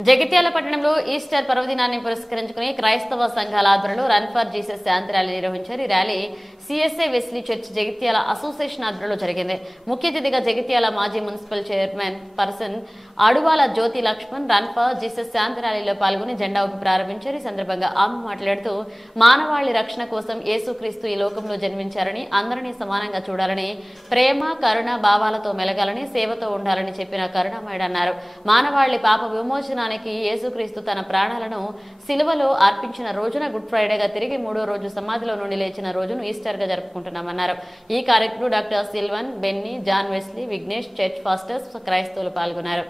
జగిత్యాల పట్టణంలో ఈస్టర్ పర్వదినాన్ని పురస్కరించుకుని క్రైస్తవ సంఘాల ఆధ్వర్యంలో రన్ ఫర్ జీసస్ శాంతి ర్యాలీ నిర్వహించారు. ఈ ర్యాలీ CSI Wesley church Jagtial association ఆధ్వర్యంలో జరిగింది. ముఖ్య అతిథిగా జగిత్యాల మాజీ municipal chairman person Aduvala Jyothi Laxman run for Jesus శాంతి ర్యాలీలో పాల్గొని జెండా ఊపి ప్రారంభించారు. ఈ సందర్భంగా ఆమె మాట్లాడుతూ మానవాళి రక్షణ కోసం యేసుక్రీస్తు ఈ లోకంలో జన్మించారని, అందరినీ సమానంగా చూడాలని, ప్రేమ కరుణ భావాలతో మెలగాలని, సేవతో ఉండాలని చెప్పిన కరుణామయుడు అన్నారు. మానవాళి పాప విమోచన యేసుక్రీస్తు తన ప్రాణాలను సిలువలో అర్పించిన రోజున గుడ్ ఫ్రైడేగా తిరిగి మూడో రోజు సమాధిలో నుండి లేచిన రోజును ఈస్టర్ గా జరుపుకుంటున్నామన్నారు. ఈ కార్యక్రమంలో doctor Silvan, Benny, John Wesley, Vignesh, church pastors, క్రైస్తవులు పాల్గొన్నారు.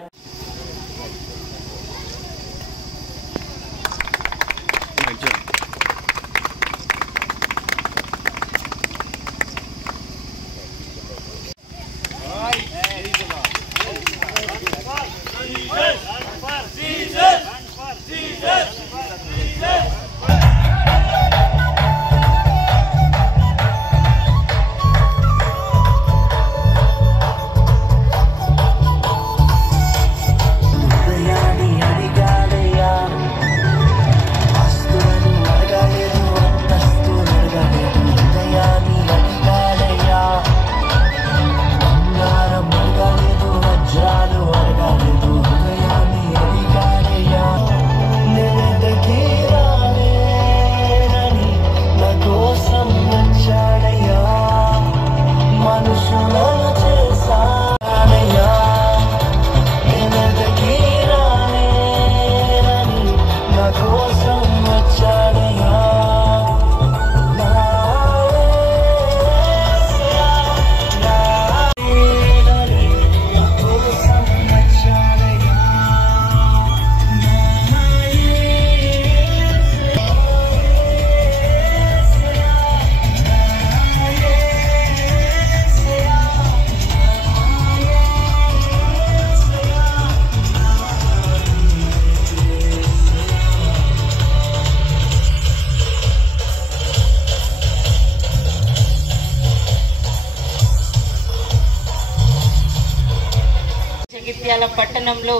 జగిత్యాల పట్టణంలో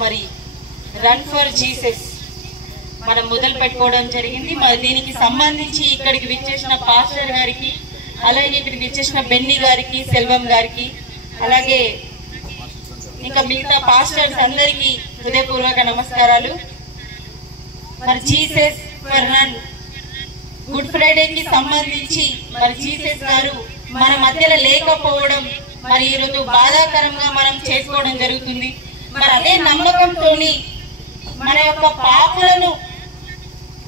మరి రన్ ఫర్ జీసస్ మనం మొదలు పెట్టుకోవడం జరిగింది. మరి దీనికి సంబంధించి ఇక్కడికి విచ్చేసిన పాస్టర్ గారికి, అలాగే ఇక్కడికి విచ్చేసిన బెన్నీ గారికి, సెల్వం గారికి, అలాగే ఇంకా మిగతా పాస్టర్స్ అందరికీ హృదయపూర్వక నమస్కారాలు. మరి జీసస్ ఫర్ రన్ గుడ్ ఫ్రైడేకి సంబంధించి మరి జీసస్ గారు మన మధ్యలో లేకపోవడం మరి ఈరోజు బాధాకరంగా మనం చేసుకోవడం జరుగుతుంది. మరి అదే నమ్మకంతో మన యొక్క పాపులను,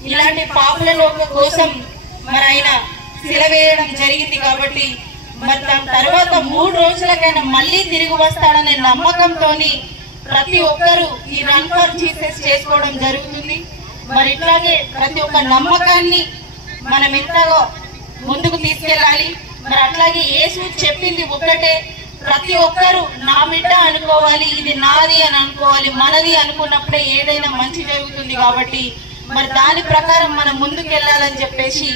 ఇలాంటి పాపుల కోసం మరి ఆయన సిలవేయడం జరిగింది. కాబట్టి మరి దాని తర్వాత 3 రోజులకైనా మళ్ళీ తిరిగి వస్తాడనే నమ్మకంతో ప్రతి ఒక్కరూ ఈ రన్ ఫర్ జీసస్ చేసుకోవడం జరుగుతుంది. మరి ఇట్లాగే ప్రతి ఒక్క నమ్మకాన్ని మనం ఎంతగా ముందుకు తీసుకెళ్ళాలి. మరి అట్లాగే యేసు చెప్పింది ఒక్కటే, ప్రతి ఒక్కరు నా బిడ్డ అనుకోవాలి, ఇది నాది అని అనుకోవాలి. మనది అనుకున్నప్పుడే ఏదైనా మంచి జరుగుతుంది. కాబట్టి మరి దాని ప్రకారం మనం ముందుకెళ్లాలని చెప్పేసి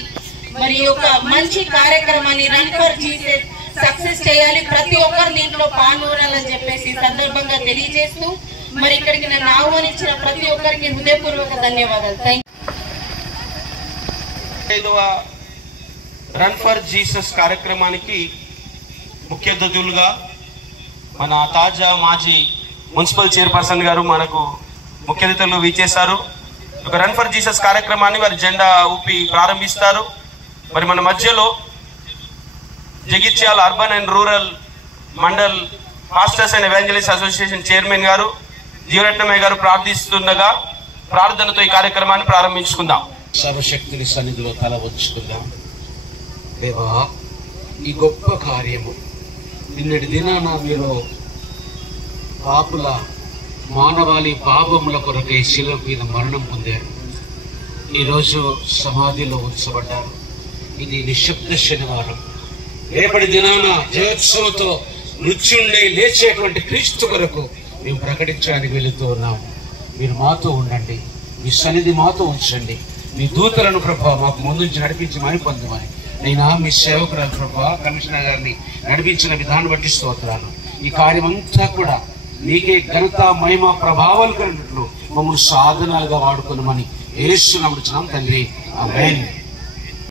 మరి ఒక మంచి కార్యక్రమాన్ని రన్ ఫర్ జీసస్ సక్సెస్ చేయాలి, ప్రతి ఒక్కరు దీంట్లో పాల్గొనాలని చెప్పేసి సందర్భంగా తెలియజేస్తూ మరి ఇక్కడికి నన్ను ఆహ్వానించిన ప్రతి ఒక్కరికి హృదయపూర్వక ధన్యవాదాలు. ఐదవ రన్ ఫర్ జీసస్ కార్యక్రమానికి ముఖ్య అతిథులుగా మన తాజా మాజీ మున్సిపల్ చైర్పర్సన్ గారు మనకు ముఖ్య అతిథులు వీచేశారు. ఒక రన్ ఫర్ జీసస్ కార్యక్రమాన్ని వారి జెండా ఊపి ప్రారంభిస్తారు. మరి మన మధ్యలో Jagtial urban and rural mandal pastors and evangelist association chairman గారు జీవరత్నమయ్య గారు ప్రార్థిస్తుండగా ప్రార్థనతో ఈ కార్యక్రమాన్ని ప్రారంభించుకుందాం. సర్వశక్తుని సన్నిధిలో తల వంచుకుందాం. దేవా, ఈ గొప్ప కార్యము నిన్నటి దినాన మీరు పాపుల మానవాళి పాపముల కొరకై శిలువ మీద మరణం పొందారు. ఈరోజు సమాధిలో ఉంచబడ్డారు. ఇది నిశ్శబ్ద శనివారం. రేపటి దినాన జయోత్సవంతో మృత్యుండే లేచేటువంటి క్రీస్తు కొరకు మేము ప్రకటించడానికి వెళుతూ ఉన్నాము. మీరు మాతో ఉండండి, మీ సన్నిధి మాతో ఉంచండి. మీ దూతలను ప్రభావ మాకు ముందుంచి నడిపించి మని పొందమని నేను మీ సేవకురాలు ప్రభావ కమిషనర్ గారిని నడిపించిన విధానం బట్టి స్తోత్రాలు. ఈ కార్యమంతా కూడా నీకే ఘనత మహిమ ప్రభావాలు కలిగినట్లు మమ్మల్ని సాధనాలుగా వాడుకున్నామని యేసు నామమున తండ్రి. ఆమేన్.